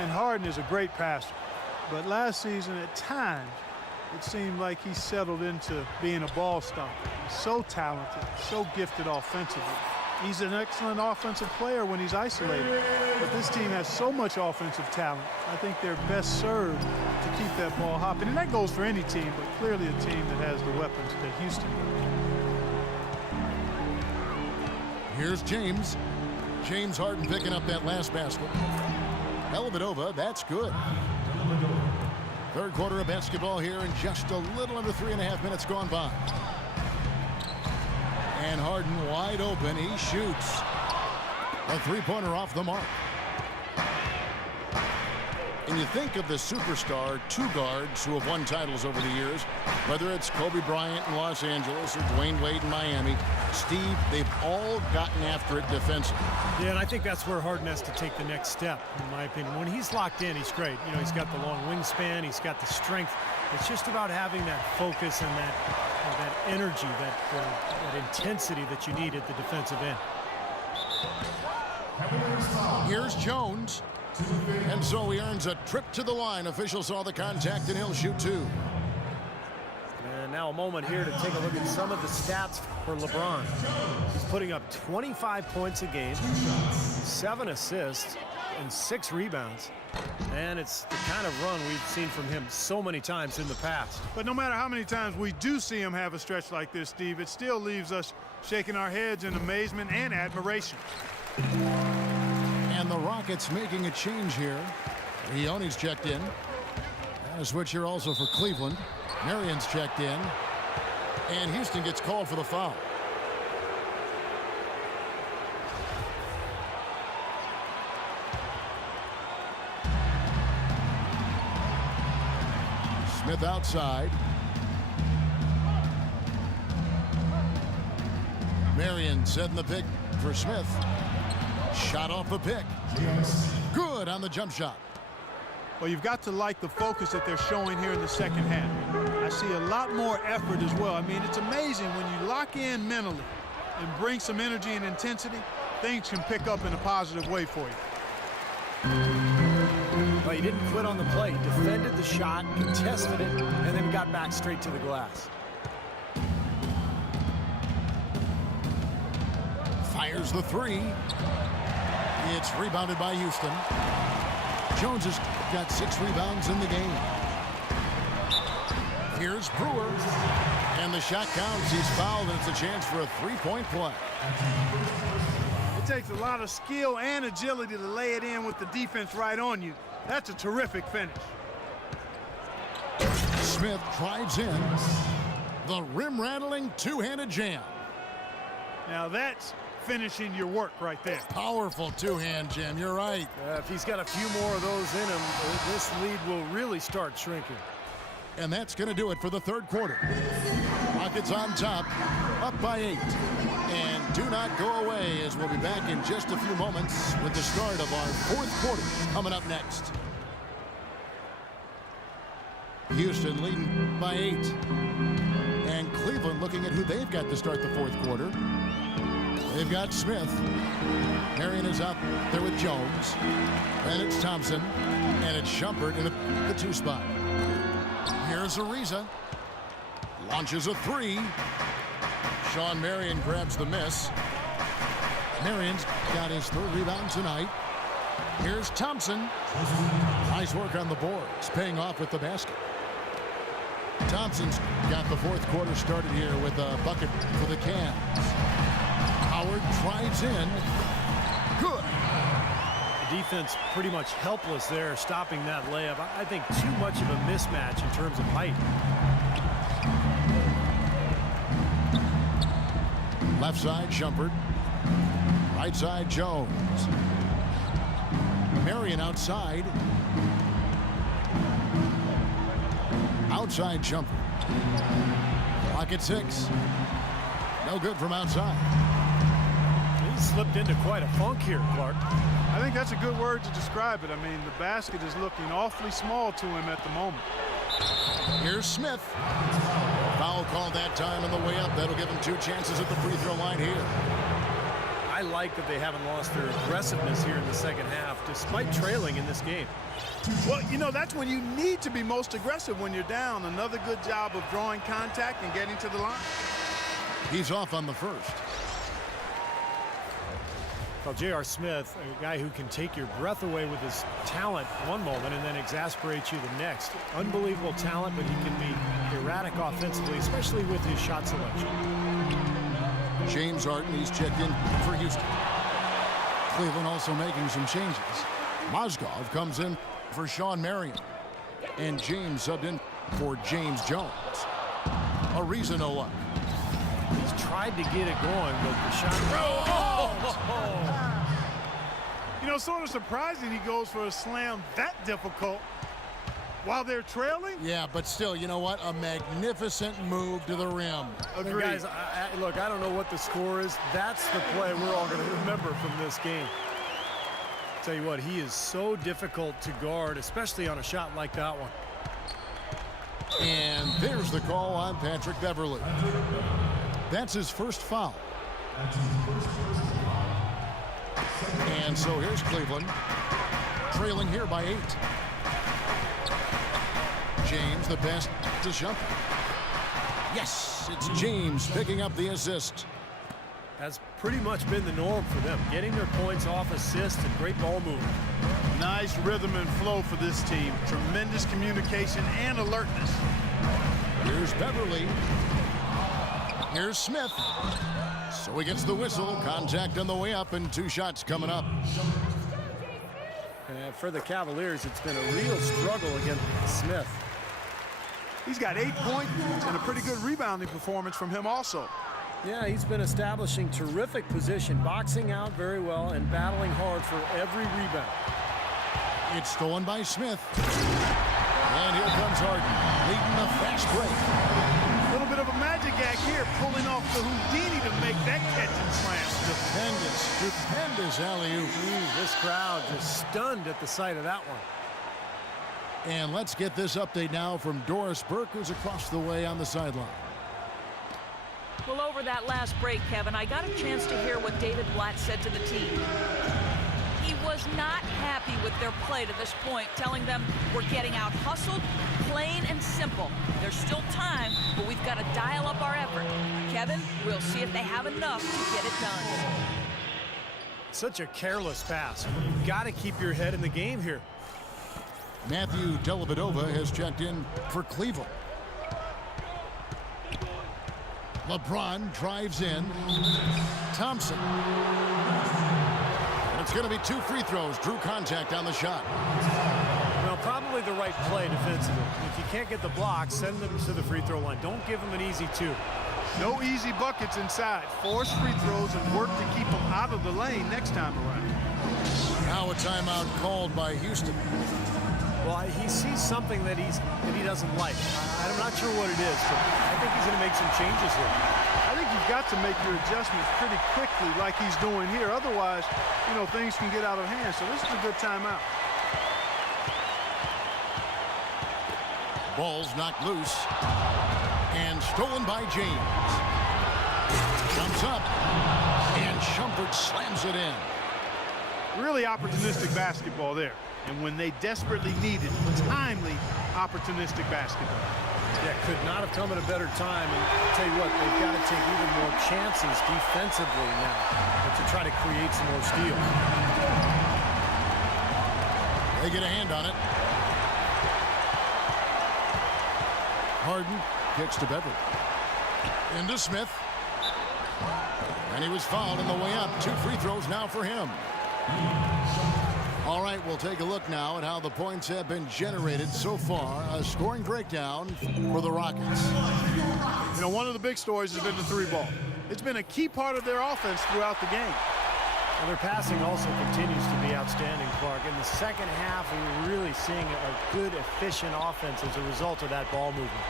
And Harden is a great passer. But last season, at times, it seemed like he settled into being a ball stopper. He's so talented, so gifted offensively. He's an excellent offensive player when he's isolated. But this team has so much offensive talent. I think they're best served to keep that ball hopping. And that goes for any team, but clearly a team that has the weapons that Houston does. Here's James. James Harden picking up that last basket. Dellavedova, that's good. Third quarter of basketball here, and just a little under 3.5 minutes gone by. And Harden wide open. He shoots. A three-pointer off the mark. And you think of the superstar two guards who have won titles over the years, whether it's Kobe Bryant in Los Angeles or Dwayne Wade in Miami, Steve, they've all gotten after it defensively. Yeah, and I think that's where Harden has to take the next step, in my opinion. When he's locked in, he's great. You know, he's got the long wingspan, he's got the strength. It's just about having that focus and that energy, that intensity that you need at the defensive end. Here's Jones. And so he earns a trip to the line. Officials saw the contact, and he'll shoot two. And now a moment here to take a look at some of the stats for LeBron. He's putting up 25 points a game, 7 assists, and 6 rebounds. And it's the kind of run we've seen from him so many times in the past. But no matter how many times we do see him have a stretch like this, Steve, it still leaves us shaking our heads in amazement and admiration. And the Rockets making a change here. Leone's checked in. And a switch here also for Cleveland. Marion's checked in. And Houston gets called for the foul. Smith outside. Marion setting the pick for Smith. Shot off the pick. Good on the jump shot. Well, you've got to like the focus that they're showing here in the second half. I see a lot more effort as well. I mean, it's amazing when you lock in mentally and bring some energy and intensity, things can pick up in a positive way for you. But he didn't quit on the play. He defended the shot, contested it, and then got back straight to the glass. Fires the three. It's rebounded by Houston. Jones has got 6 rebounds in the game. Here's Brewer. And the shot counts. He's fouled, and it's a chance for a three-point play. It takes a lot of skill and agility to lay it in with the defense right on you. That's a terrific finish. Smith drives in. The rim-rattling two-handed jam. Now that's finishing your work right there. Powerful two-hand jam. You're right. If he's got a few more of those in him, this lead will really start shrinking. And that's going to do it for the third quarter. Rockets on top, up by 8. And do not go away, as we'll be back in just a few moments with the start of our fourth quarter coming up next. Houston leading by 8. And Cleveland looking at who they've got to start the fourth quarter. They've got Smith. Marion is out there with Jones. Then it's Thompson. And it's Shumpert in the 2 spot. Here's Ariza. Launches a 3. Shawn Marion grabs the miss. Marion's got his 3rd rebound tonight. Here's Thompson. Nice work on the boards, paying off with the basket. Thompson's got the fourth quarter started here with a bucket for the Cavs. Howard drives in. Good. The defense pretty much helpless there, stopping that layup. I think too much of a mismatch in terms of height. Left side, Shumpert. Right side, Jones. Marion outside. Outside, Shumpert. Clock at 6. No good from outside. He slipped into quite a funk here, Clark. I think that's a good word to describe it. I mean, the basket is looking awfully small to him at the moment. Here's Smith. Foul called that time on the way up. That'll give him 2 chances at the free throw line here. I I like that they haven't lost their aggressiveness here in the second half, despite trailing in this game. Well, you know, that's when you need to be most aggressive when you're down. Another good job of drawing contact and getting to the line. He's off on the first. Well, J.R. Smith, a guy who can take your breath away with his talent one moment and then exasperate you the next. Unbelievable talent, but he can be erratic offensively, especially with his shot selection. James Harden, he's checked in for Houston. Cleveland also making some changes. Mozgov comes in for Sean Marion. And James subbed in for James Jones. Ariza no luck. He's tried to get it going, but the shot... You know, sort of surprising he goes for a slam that difficult while they're trailing. Yeah, but still, you know what? A magnificent move to the rim. Agreed. Guys, look, I don't know what the score is. That's the play we're all going to remember from this game. Tell you what, he is so difficult to guard, especially on a shot like that one. And there's the call on Patrick Beverley. That's his first foul. And so here's Cleveland, trailing here by 8. James, the pass to Shumpert. Yes, it's James picking up the assist. Has pretty much been the norm for them, getting their points off assists and great ball movement. Nice rhythm and flow for this team. Tremendous communication and alertness. Here's Beverley. Here's Smith. So he gets the whistle. Contact on the way up and 2 shots coming up. And for the Cavaliers, it's been a real struggle against Smith. He's got 8 points and a pretty good rebounding performance from him also. Yeah, he's been establishing terrific position, boxing out very well and battling hard for every rebound. It's stolen by Smith. And here comes Harden, leading the fast break. A little bit of a magic act here, pulling off the Houdini to make that catch and slam. Stupendous alley-oop. This crowd just stunned at the sight of that one. And let's get this update now from Doris Burke, who's across the way on the sideline. Well, over that last break, Kevin, I got a chance to hear what David Blatt said to the team. He was not happy with their play to this point, telling them we're getting out hustled, plain and simple. There's still time, but we've got to dial up our effort. Kevin, we'll see if they have enough to get it done. Such a careless pass. You've got to keep your head in the game here. Matthew Dellavedova has checked in for Cleveland. LeBron drives in. Thompson. And it's going to be 2 free throws. Drew contact on the shot. Well, probably the right play defensively. If you can't get the block, send them to the free throw line. Don't give them an easy 2. No easy buckets inside. Force free throws and work to keep them out of the lane next time around. Now a timeout called by Houston. Well, he sees something that he doesn't like. I'm not sure what it is, but I think he's going to make some changes here. I think you've got to make your adjustments pretty quickly like he's doing here. Otherwise, you know, things can get out of hand. So this is a good timeout. Ball's knocked loose. And stolen by James. Jumps up. And Shumpert slams it in. Really opportunistic basketball there. And when they desperately needed timely, opportunistic basketball. Yeah, could not have come at a better time. And I'll tell you what, they've got to take even more chances defensively now to try to create some more steals. They get a hand on it. Harden kicks to Beverley. Into Smith. And he was fouled on the way up. 2 free throws now for him. All right, we'll take a look now at how the points have been generated so far. A scoring breakdown for the Rockets. You know, one of the big stories has been the 3-ball. It's been a key part of their offense throughout the game. And their passing also continues to be outstanding, Clark. In the second half, we were really seeing a good, efficient offense as a result of that ball movement.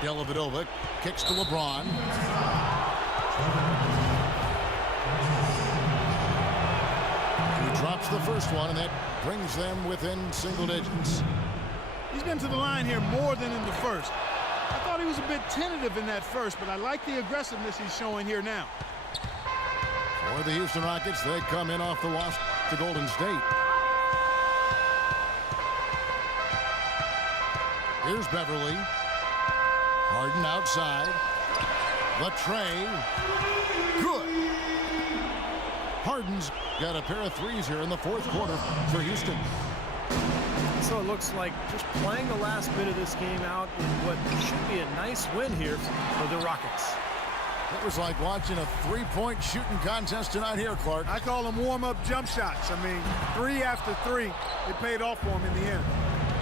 Dellavedova kicks to LeBron. He drops the first one, and that brings them within single digits. He's been to the line here more than in the first. I thought he was a bit tentative in that first, but I like the aggressiveness he's showing here now. For the Houston Rockets, they come in off the loss to Golden State. Here's Beverly. Harden outside. Latrey. Good. Harden's got a pair of threes here in the fourth quarter for Houston. So it looks like just playing the last bit of this game out in what should be a nice win here for the Rockets. It was like watching a three-point shooting contest tonight here, Clark. I call them warm-up jump shots. I mean, 3 after 3, it paid off for them in the end.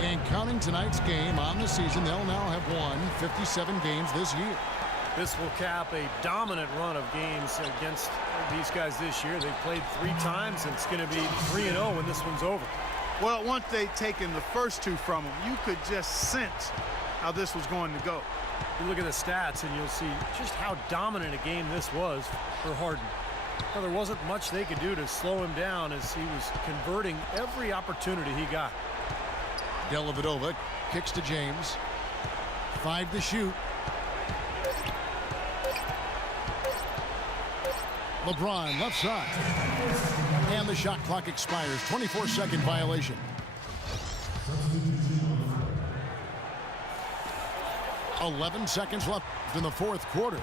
And counting tonight's game on the season, they'll now have won 57 games this year. This will cap a dominant run of games against these guys this year. They've played 3 times, and it's going to be 3-0 when this one's over. Well, once they'd taken the first 2 from them, you could just sense how this was going to go. You look at the stats, and you'll see just how dominant a game this was for Harden. Well, there wasn't much they could do to slow him down as he was converting every opportunity he got. Dellavedova kicks to James. 5 to shoot. LeBron left side. And the shot clock expires. 24-second violation. "11 seconds left in the fourth quarter.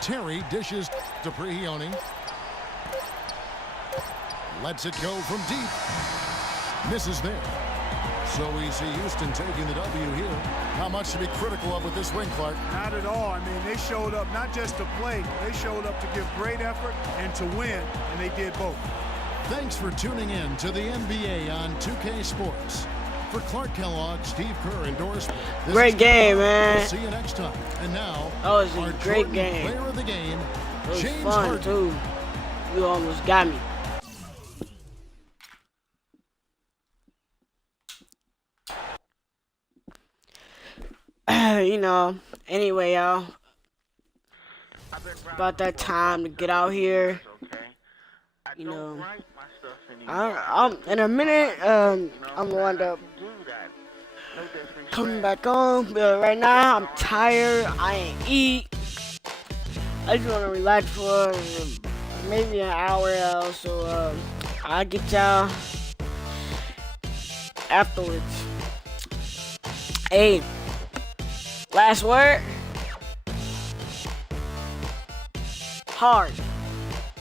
Terry dishes to Prigioni. Lets it go from deep. Misses there. So we see Houston taking the W here. Not much to be critical of with this win, Clark. Not at all. I mean, they showed up not just to play. They showed up to give great effort and to win, and they did both. Thanks for tuning in to the NBA on 2K Sports. For Clark Kellogg, Steve Kerr, and Doris. Great game, man. We'll see you next time. And now, That was a our great Jordan game. player of the game, It was James fun, Harden. too. You almost got me. You know, anyway, y'all. About that time to get out here. You know, I'm in a minute. I'm going to coming back on, but right now I'm tired. I ain't eat. I just want to relax for maybe an hour or so. I'll get y'all afterwards. Hey, last word. Hard.